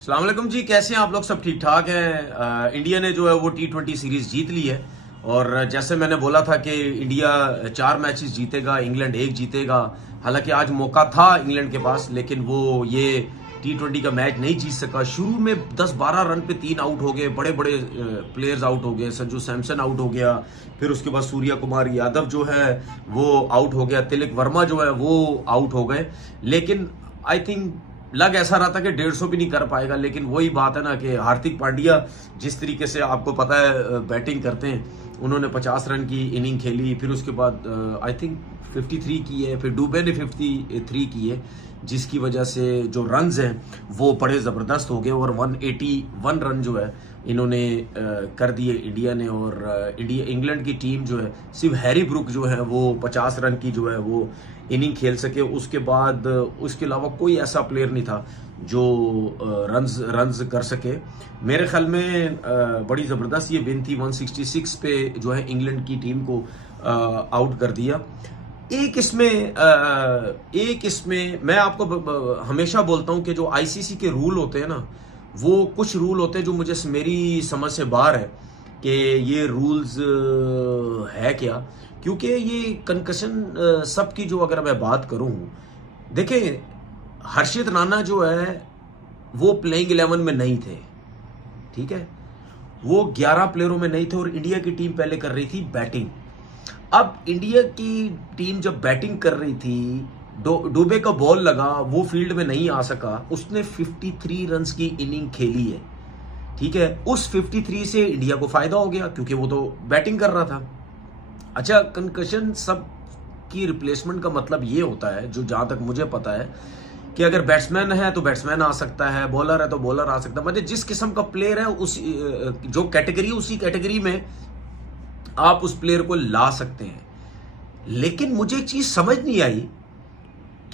अस्सलाम वालेकुम जी, कैसे हैं आप लोग? सब ठीक ठाक हैं। इंडिया ने जो है वो T20 सीरीज जीत ली है। और जैसे मैंने बोला था कि इंडिया 4 मैचेस जीतेगा, इंग्लैंड 1 जीतेगा। हालांकि आज मौका था इंग्लैंड के पास, लेकिन वो ये T20 का मैच नहीं जीत सका। शुरू में 10-12 रन पे 3 आउट हो गए, बड़े बड़े प्लेयर्स आउट हो गए। संजू सैमसन आउट हो गया, फिर उसके बाद सूर्या कुमार यादव जो है वो आउट हो गया, तिलक वर्मा जो है वो आउट हो गए। लेकिन आई थिंक लग ऐसा रहा था कि 150 भी नहीं कर पाएगा। लेकिन वही बात है ना कि हार्दिक पांड्या जिस तरीके से आपको पता है बैटिंग करते हैं, उन्होंने 50 रन की इनिंग खेली। फिर उसके बाद आई थिंक 53 की है, फिर डुबे ने 53 की है, जिसकी वजह से जो रन्स हैं वो बड़े ज़बरदस्त हो गए। और 181 रन जो है इन्होंने कर दिए इंडिया ने। और इंग्लैंड की टीम जो है, सिर्फ हैरी ब्रुक जो है वो 50 रन की जो है वो इनिंग खेल सके। उसके बाद उसके अलावा कोई ऐसा प्लेयर नहीं था जो रन्स कर सके। मेरे ख्याल में बड़ी ज़बरदस्त ये विन थी। 166 पे जो है इंग्लैंड की टीम को आउट कर दिया। एक इसमें मैं आपको हमेशा बोलता हूं कि जो आईसीसी के रूल होते हैं ना, वो कुछ रूल होते हैं जो मुझे मेरी समझ से बाहर है कि ये रूल्स है क्या। क्योंकि ये कंकशन सब की जो अगर मैं बात करूं, देखें हर्षित राणा जो है वो प्लेइंग 11 में नहीं थे, ठीक है, वो 11 प्लेयरों में नहीं थे। और इंडिया की टीम पहले कर रही थी बैटिंग। अब इंडिया की टीम जब बैटिंग कर रही थी, डुबे का बॉल लगा, वो फील्ड में नहीं आ सका, उसने 53 रन्स की इनिंग खेली है, ठीक है। उस 53 से इंडिया को फायदा हो गया क्योंकि वो तो बैटिंग कर रहा था। अच्छा, कंकशन सब की रिप्लेसमेंट का मतलब ये होता है, जो जहां तक मुझे पता है, कि अगर बैट्समैन है तो बैट्समैन आ सकता है, बॉलर है तो बॉलर आ सकता है। मतलब जिस किस्म का प्लेयर है उस जो कैटेगरी, उसी कैटेगरी में आप उस प्लेयर को ला सकते हैं। लेकिन मुझे एक चीज समझ नहीं आई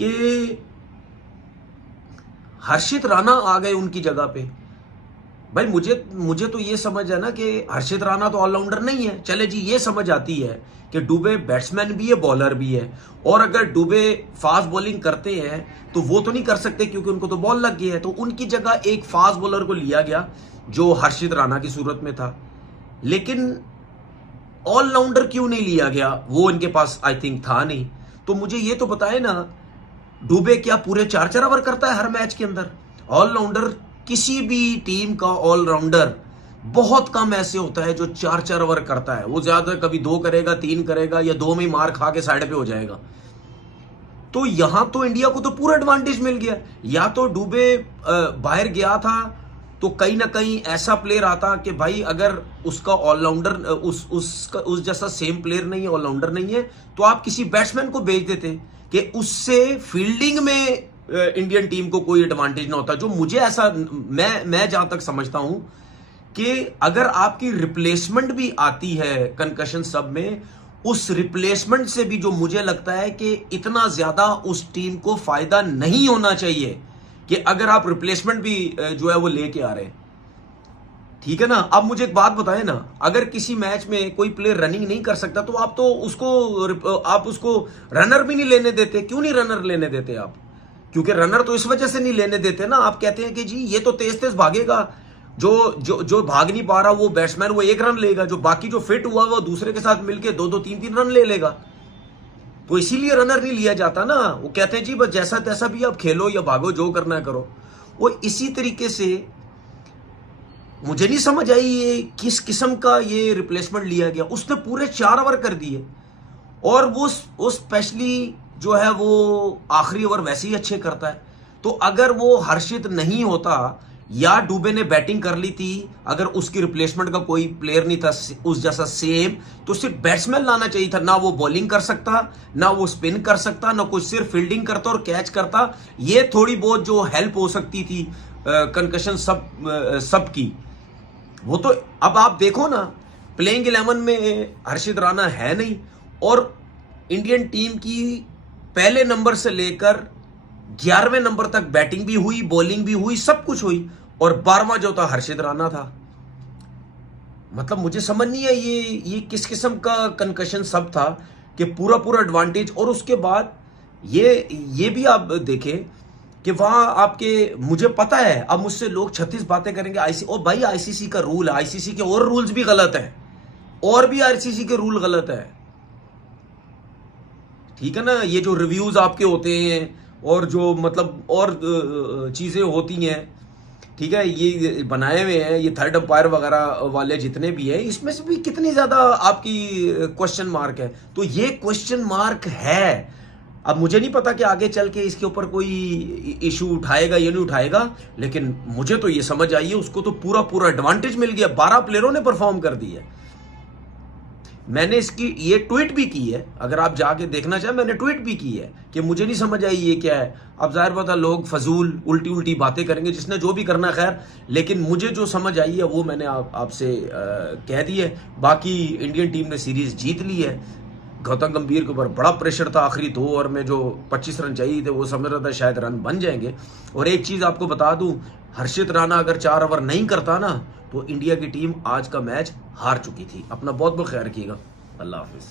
कि हर्षित राणा आ गए उनकी जगह पे। भाई मुझे तो ये समझ है ना कि हर्षित राणा तो ऑलराउंडर नहीं है। चले जी, ये समझ आती है कि डुबे बैट्समैन भी है, बॉलर भी है। और अगर डुबे फास्ट बॉलिंग करते हैं तो वो तो नहीं कर सकते क्योंकि उनको तो बॉल लग गई है। तो उनकी जगह एक फास्ट बॉलर को लिया गया जो हर्षित राणा की सूरत में था। लेकिन ऑलराउंडर क्यों नहीं लिया गया? वो इनके पास आई थिंक था नहीं। तो मुझे ये तो बताए ना, डुबे क्या पूरे 4-4 ओवर करता है हर मैच के अंदर? ऑलराउंडर, किसी भी टीम का ऑलराउंडर बहुत कम ऐसे होता है जो 4-4 ओवर करता है। वो ज्यादा कभी 2 करेगा, 3 करेगा, या 2 में ही मार खा के साइड पे हो जाएगा। तो यहां तो इंडिया को तो पूरा एडवांटेज मिल गया। या तो डुबे बाहर गया था तो कहीं ना कहीं ऐसा प्लेयर आता कि भाई अगर उसका ऑलराउंडर उस जैसा सेम प्लेयर नहीं है, ऑलराउंडर नहीं है, तो आप किसी बैट्समैन को भेज देते कि उससे फील्डिंग में इंडियन टीम को कोई एडवांटेज ना होता। जो मुझे ऐसा, मैं जहां तक समझता हूं कि अगर आपकी रिप्लेसमेंट भी आती है कंकशन सब में, उस रिप्लेसमेंट से भी जो मुझे लगता है कि इतना ज्यादा उस टीम को फायदा नहीं होना चाहिए कि अगर आप रिप्लेसमेंट भी जो है वो लेके आ रहे हैं, ठीक है ना। अब मुझे एक बात बताएं ना, अगर किसी मैच में कोई प्लेयर रनिंग नहीं कर सकता तो आप उसको रनर भी नहीं लेने देते। क्यों नहीं रनर लेने देते आप? क्योंकि रनर तो इस वजह से नहीं लेने देते ना, आप कहते हैं कि जी ये तो तेज तेज भागेगा, जो भाग नहीं पा रहा वो बैट्समैन वो 1 रन लेगा, जो बाकी जो फिट हुआ वो दूसरे के साथ मिलकर 2-2, 3-3 रन ले लेगा। तो इसीलिए रनर नहीं लिया जाता ना। वो कहते हैं जी बस जैसा तैसा भी आप खेलो या भागो, जो करना है करो। वो इसी तरीके से मुझे नहीं समझ आई ये किस किस्म का ये रिप्लेसमेंट लिया गया। उसने पूरे 4 ओवर कर दिए, और वो स्पेशली जो है वो आखिरी ओवर वैसे ही अच्छे करता है। तो अगर वो हर्षित नहीं होता या डुबे ने बैटिंग कर ली थी, अगर उसकी रिप्लेसमेंट का कोई प्लेयर नहीं था उस जैसा सेम, तो सिर्फ बैट्समैन लाना चाहिए था। ना वो बॉलिंग कर सकता, ना वो स्पिन कर सकता, ना कुछ, सिर्फ फील्डिंग करता और कैच करता। ये थोड़ी बहुत जो हेल्प हो सकती थी कंकशन सब की, वो तो अब आप देखो ना, प्लेइंग 11 में हर्षित राणा है नहीं। और इंडियन टीम की पहले नंबर से लेकर 11वें नंबर तक बैटिंग भी हुई, बॉलिंग भी हुई, सब कुछ हुई, और 12वां जो था हर्षित राणा था। मतलब मुझे समझ नहीं है ये किस किस्म का कंकशन सब था कि पूरा पूरा एडवांटेज। और उसके बाद ये भी आप देखें कि वहां आपके, मुझे पता है अब मुझसे लोग 36 बातें करेंगे ओ भाई आईसीसी का रूल है, आईसीसी के और रूल्स भी गलत हैं, और भी आईसीसी के रूल गलत है, ठीक है ना। ये जो रिव्यूज आपके होते हैं और जो मतलब और चीजें होती हैं, ठीक है, ये बनाए हुए हैं ये थर्ड अंपायर वगैरह वाले जितने भी हैं, इसमें से भी कितनी ज्यादा आपकी क्वेश्चन मार्क है। तो ये क्वेश्चन मार्क है। अब मुझे नहीं पता कि आगे चल के इसके ऊपर कोई इशू उठाएगा या नहीं उठाएगा, लेकिन मुझे तो ये समझ आई है उसको तो पूरा पूरा एडवांटेज मिल गया। 12 प्लेयरों ने परफॉर्म कर दी है। मैंने इसकी ये ट्वीट भी की है, अगर आप जाके देखना चाहें, मैंने ट्वीट भी की है कि मुझे नहीं समझ आई ये क्या है। अब जाहिर बात है लोग फजूल उल्टी उल्टी बातें करेंगे, जिसने जो भी करना खैर, लेकिन मुझे जो समझ आई है वो मैंने आपसे कह दी है। बाकी इंडियन टीम ने सीरीज जीत ली है। गौतम गंभीर के ऊपर बड़ा प्रेशर था, आखिरी 2 ओवर में जो 25 रन चाहिए थे वो समझ रहा था शायद रन बन जाएंगे। और एक चीज आपको बता दूं, हर्षित राणा अगर 4 ओवर नहीं करता ना तो इंडिया की टीम आज का मैच हार चुकी थी। अपना बहुत बहुत ख्याल रखिएगा। अल्लाह हाफिज।